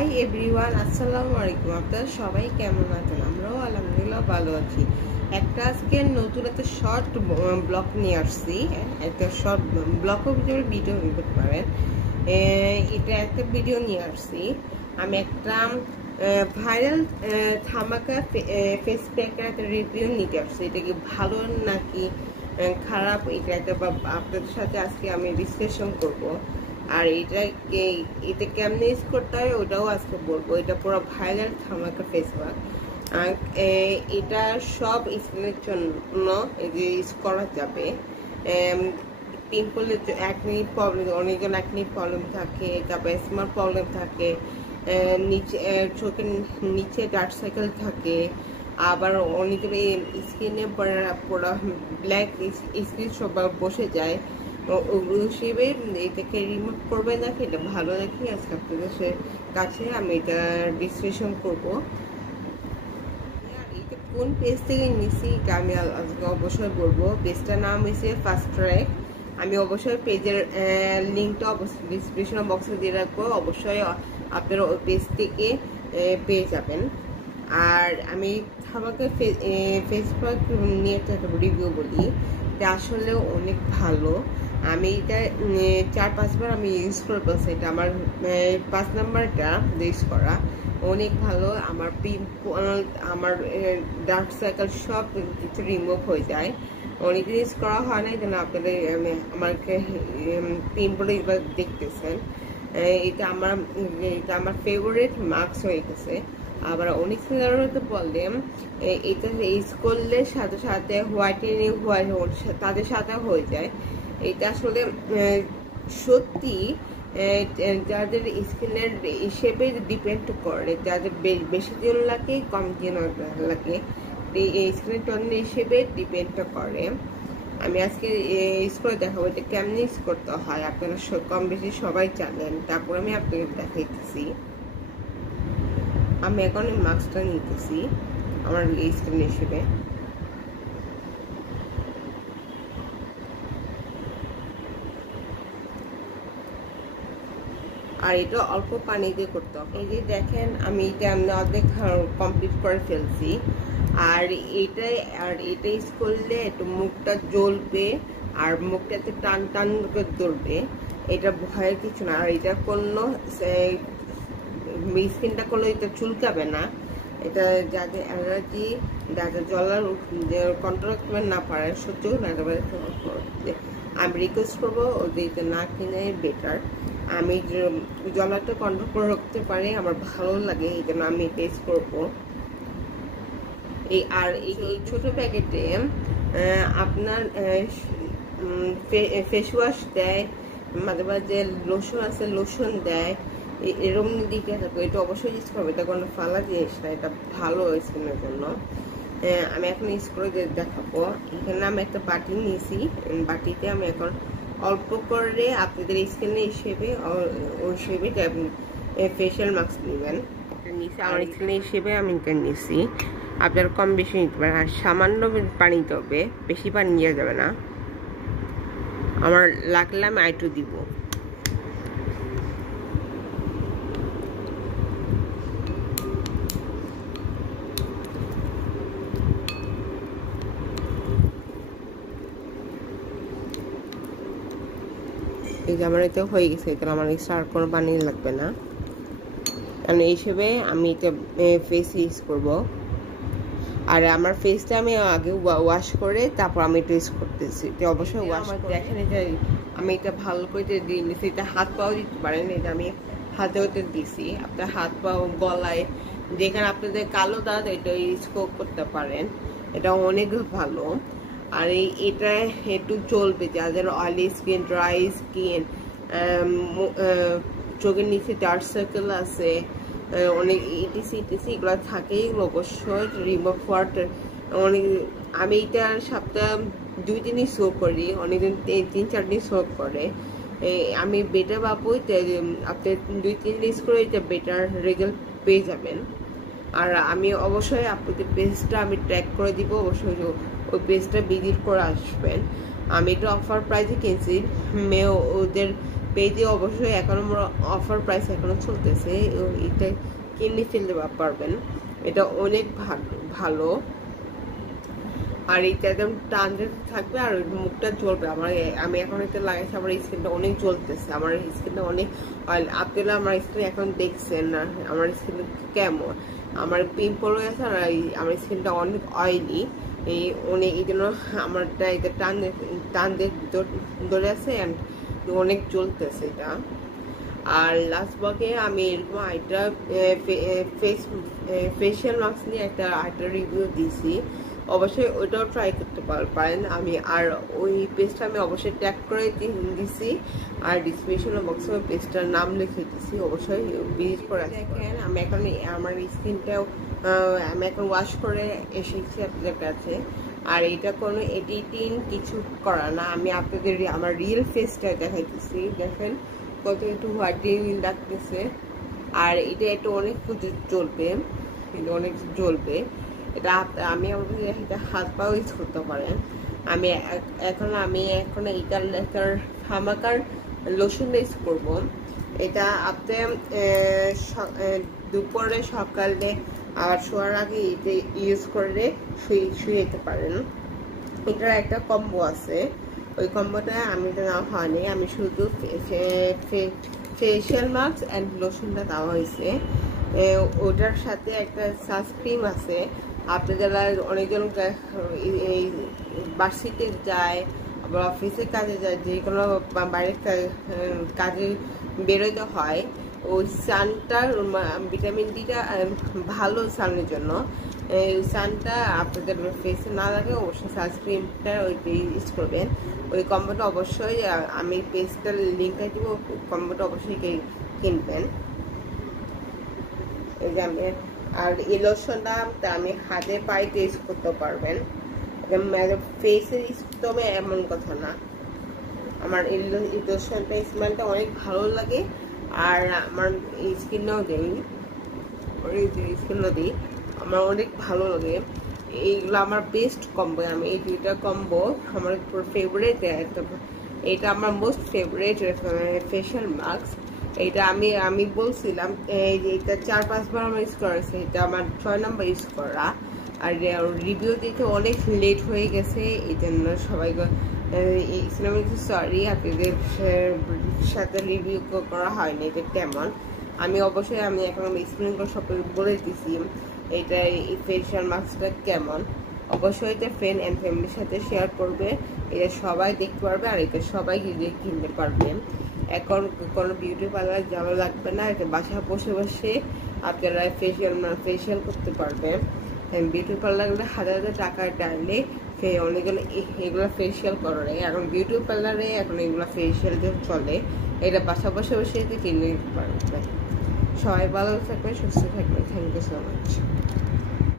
Hi everyone, আসসালামু আলাইকুম। আপনারা সবাই কেমন আছেন? আমরাও আলহামদুলিল্লাহ ভালো আছি। আজকে নতুন একটা শর্ট ব্লগ নিয়ে আসছি। একটা শর্ট ব্লগও ভিডিও করতে পারেন। এটা একটা ভিডিও নিয়ে আসছি। আমি একটা ভাইরাল ধামাকা ফেস প্যাকের একটা রিভিউ নিতে আসছি। এটা কি ভালো নাকি খারাপ, এটা একটা আপনাদের সাথে আজকে আমি বিশ্লেষণ করব। আর এটা কেমনে ইউজ করতে হয় ওটাও আজকে বলবো। এটা পুরো ভাইরাল ধামাকা ফেস ওয়াশ। এটা সব স্কিনের জন্য ইউজ করা যাবে। পিম্পলের অ্যাকনি প্রবলেম, অনেকজন অ্যাকনি প্রবলেম থাকে, তারপরে স্মার্ট প্রবলেম থাকে, নিচে চোখের নিচে ডার্ক সার্কেল থাকে, আবার অনেকের স্কিনে পুরো ব্ল্যাক স্কিন সব বসে যায়। ওগুলো হিসেবে এটাকে রিমুভ করবে নাকি এটা ভালো নাকি আজকে আপনাদের কাছে আমি এটা বিশ্লেষণ করবো। এটা কোন পেজ থেকে নিছি এটা আমি আজকে অবশ্যই বলবো। পেজটার নাম হয়েছে ফার্স্ট ট্র্যাক। আমি অবশ্যই পেজের লিঙ্কটা অবশ্যই ডিসক্রিপশন বক্সে দিয়ে রাখবো, অবশ্যই আপনারা ওই পেজ থেকে পেয়ে যাবেন। আর আমি আমাকে ফেসবুক নিয়ে একটা রিভিউ বলি, এটা আসলে অনেক ভালো। আমি এটা 4-5 বার আমি ইউজ করে বলছি। এটা আমার 5 নাম্বারটা ইউজ করা, অনেক ভালো। আমার পিম্পল, আমার ডার্ক সার্কেল সব কিছু রিমুভ হয়ে যায়। অনেকদিন ইউজ করা হয় না, যেন আপনাদের আমাকে পিম্পল এগুলো দেখতেছেন। এটা আমার ফেভারিট মাস্ক হয়ে গেছে। আবার অনেক সিনারও তো বললাম এটা ইউজ করলে সাথে সাথে হোয়াইটেনিং তাদের সাথে হয়ে যায়। এটা আসলে সত্যি যাদের স্কিনের হিসেবে ডিপেন্ড করে, যাদের বেশি দিন লাগে কম দিন লাগে, এই স্কিনের টোন হিসেবে ডিপেন্ড করে। আমি আজকে ইউজ করে দেখাবো এটা কেমনি ইউজ করতে হয়। আপনারা কম বেশি সবাই জানেন, তারপর আমি আপনাকে দেখাইতেছি। আমি এখন মাস্কটা নিতেছি আমার স্কিন হিসেবে। আর এটা অল্প পানি দিয়ে করতে হবে। এই যে দেখেন আমি এটা অর্ধেক কমপ্লিট করে ফেলছি। আর এটা ইউজ করলে একটু মুখটা জ্বলবে আর মুখটা একটু টান টান করে ধরবে, এটা ভয়ের কিছু না। আর এটা করলো স্কিনটা করলে এটা চুলকাবে না। এটা যাদের অ্যালার্জি, যাদের জলার কন্ট্রোল করতে না পারে, সহ্য আমি রিকোয়েস্ট করবো যে এটা না কিনে বেটার। আমি জলাটা কন্ট্রোল করে রাখতে পারি, আমার ভালো লাগে, এই জন্য আমি টেস্ট করবো। এই ছোট প্যাকেটে আপনার ফেস ওয়াশ দেয়, মাঝে মাঝে লোশন আছে, লোশন দেয়, এরকম দিকে থাকবে। এটা অবশ্যই ইউজ করবে, এটা কোনো ফালা জিনিস না, এটা ভালো স্কিনের জন্য। আমি এখন ইউজ করে দেখাবো। এখানে আমি একটা বাটি নিয়েছি, বাটিতে আমি এখন অল্প করে আপনাদের স্কিনের হিসেবে ফেশিয়াল মাস্ক নেবেন। আমার স্কিনের হিসেবে আমি এটা নিয়েছি, আপনার কম বেশি নিতে পারেন। আর সামান্য পানি দিতে হবে, বেশি পানি নিয়ে যাবে না। আমার লাগলে আমি আইটু দিব। এই যে আমার এটা হয়ে গেছে, এটা আমার আর কোনো পানি লাগবে না। কারণ এই হিসেবে আমি এটা ফেস ইউজ করবো। আর আমার ফেসটা আমি আগে ওয়াশ করে তারপর আমি এটা ইউজ করতেছি। এটা অবশ্যই ওয়াশ দেখেন। এটা আমি এটা ভালো করে দিয়ে নিচ্ছি। এটা হাত পাও দিতে পারেন, এটা আমি হাতেও দিছি। আপনার হাত পাও, গলায়, যেখানে আপনাদের কালো দাঁত, এটা ইউজ করতে পারেন। এটা অনেক ভালো। আর এটা একটু চলবে যাদের অয়েলি স্কিন, ড্রাই স্কিন, চোখের নিচে ডার্ক সার্কেল আছে, অনেক ইটিসি এগুলো থাকে, এগুলো অবশ্যই রিমুভ ওয়াটার। অনেক আমি এটা সপ্তাহ 2 দিনই শো করি, অনেকদিন 3-4 দিন শো করে। আমি বেটার পাবো, আপনি 2-3 দিন ইউজ করে এটা বেটার রেজাল্ট পেয়ে যাবেন। আর আমি অবশ্যই আপনাদের পেজটা আমি ট্র্যাক করে দিব, অবশ্যই ওই পেজটা ভিজিট করে আসবেন। আমি এটা অফার প্রাইসে কিনছি, ওদের পেজে অবশ্যই এখনো অফার প্রাইস এখনো চলতেছে, এটা কিনে ফেলতে পারবেন। এটা অনেক ভালো আর এটা একদম টান থাকবে আর মুখটা জ্বলবে। আমি এখন এটা লাগাইছি, আমার স্কিনটা অনেক জ্বলতেছে, আমার স্কিনটা অনেক অয়েল। আপনারা আমার স্কিন এখন দেখছেন না আমার স্কিন কেমন, আমার পিম্পল হয়ে আছে আর আমার স্কিনটা অনেক অয়েলি। এই জন্য আমারটা এটা টান ধরে আছে অ্যান্ড অনেক জ্বলতেছে এটা। আর লাস্ট ব্লগে আমি এরকম একটা ফেশিয়াল মাস্ক নিয়ে একটা রিভিউ দিয়েছি, অবশ্যই ওইটাও ট্রাই করতে পারেন। আমি আর ওই পেজটা আমি অবশ্যই ট্যাগ করে দিছি আর ডিসক্রিপশন বক্সে ওই পেজটার নাম লিখে দিছি, অবশ্যই ভিজিট করে দেখেন। আমি এখন আমার স্কিনটাও আমি এখন ওয়াশ করে এসেছি আপনাদের কাছে। আর এটা কোনো এডিটিং কিছু করা না, আমি আপনাদের আমার রিয়েল ফেসটা দেখাইতেছি। দেখেন কত একটু হোয়াইটিং লাগতেছে আর এটা একটু অনেক জ্বলবে, এটা অনেক জ্বলবে। এটা আমি এটা হাত পাও ইউজ করতে পারেন। আমি এখন এটার হামাকার লোশনটা ইউজ করবো। এটা আপনি দুপুরে সকালে আর শোয়ার আগে এটা ইউজ করে শুয়ে যেতে পারেন। এটার একটা কম্বো আছে, ওই কম্বোটা আমি তো নেওয়া হয়নি, আমি শুধু ফেশিয়াল মাস্ক অ্যান্ড লোশনটা দেওয়া হয়েছে। ওটার সাথে একটা সানস্ক্রিন আছে। আপনি যারা অনেকজন বার্ষিকে যায় আবার অফিসের কাজে যায়, যে কোনো বাইরের কাজে বেরোতে হয়, ওই সানটার ভিটামিন ডিটা ভালো সানের জন্য। সানটা আপনাদের ফেসে না লাগে অবশ্যই সানস্ক্রিনটা ওইটা ইউজ করবেন। ওই কম্বোটা অবশ্যই আমি পেজটার লিঙ্কটা দিব, কম্বোটা অবশ্যই কিনবেন। এই যে আমি আর এই লোশনটা আমি হাতে পায়ে ইউজ করতে পারবেন, ফেসে ইউজ করতে হবে এমন কথা না। আমার এই লোশনটা স্মেলটা অনেক ভালো লাগে আর আমার স্কিনটাও দেই, স্কিনও দিই, আমার অনেক ভালো লাগে। এইগুলো আমার বেস্ট কম্বো, আমি এই দুইটা কম্বো আমার ফেভারিট। এটা আমার মোস্ট ফেভারিট ফেশিয়াল মাস্ক। এটা আমি বলছিলাম এটা 4-5 বার আমার ইউজ করেছে, এটা আমার 6 নম্বর ইউজ করা। আর রিভিউ দিতে অনেক লেট হয়ে গেছে, এই জন্য সবাইকে সরি আপনাদের সাথে রিভিউ করা হয়নি এটা তেমন। আমি এখন এক্সপ্লেন করে সব বলে দিছি এটা এই ফেশিয়াল মাস্কটা কেমন। অবশ্যই এটা ফ্রেন্ড অ্যান্ড ফ্যামিলির সাথে শেয়ার করবে, এটা সবাই দেখতে পারবে আর এটা সবাই কিনতে পারবেন। এখন কোনো বিউটি পার্লার যাওয়া লাগবে না, এটা বাসায় বসে বসে আপনারা ফেশিয়াল করতে পারবেন। বিউটি পার্লারগুলো হাজার টাকা টানলে অনেকজন এগুলো ফেশিয়াল করে, এখন বিউটি পার্লারে এখন এগুলো ফেশিয়াল চলে, এটা বাসা বসে বসে কিনে নিতে পারবেন। সবাই ভালো থাকবেন, সুস্থ থাকবেন। Thank you so much.